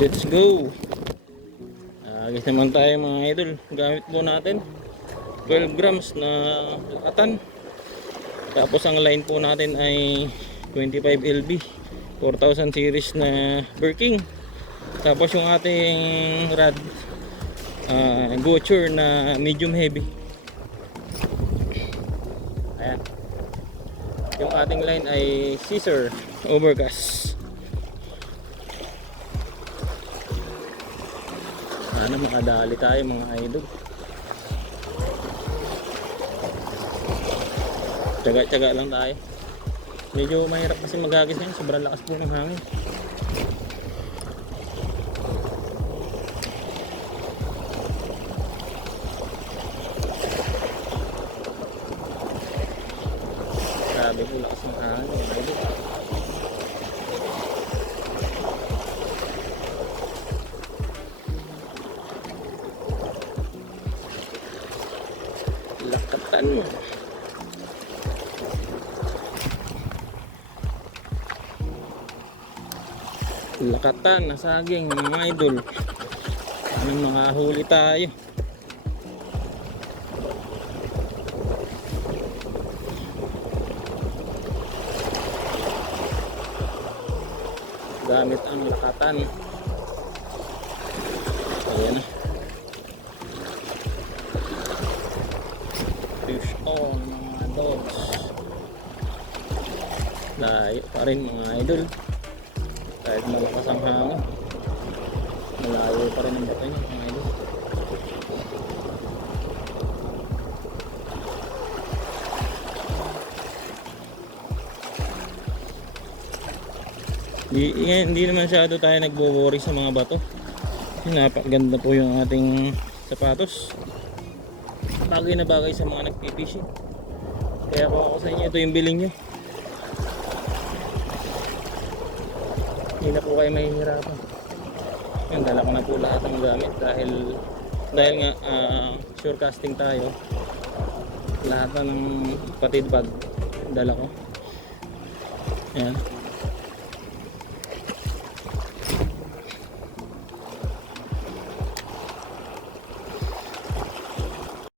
Let's go. Agis naman tayo mga idol. Gamit po natin 12 grams na lakatan. Tapos ang line po natin ay 25 LB 4000 series na Birking. Tapos yung ating rod Goture na medium heavy. Ayan. Yung ating line ay Scissor Overcast. Sana makadali tayo mga idol. Tsaga-tsaga lang tayo. Medyo mahirap kasi magagis ngayon. Sobrang lakas po ng hangin. Grabe po lakas ng hangin mga idol. Lakatan mo. Lakatan na saging mga idol. Anong nakahuli tayo? Gamit ang lakatan. Ayan na. Fish on mga dogs. Layo pa rin mga idol. Kahit malakas ang hangin, malayo pa rin ang bato niya mga idol. Hindi naman masyado tayo nagbo-worry sa mga bato. Napakaganda po yung ating sapatos. Bagay na bagay sa mga nagpipishing. Kaya kung ako sa inyo, ito yung bilhin nyo. Hindi na po kayo mahihirapan. Yan, dala ko na po lahat ng gamit dahil nga sure casting tayo. Lahat na ng patid bag dala ko. Yan.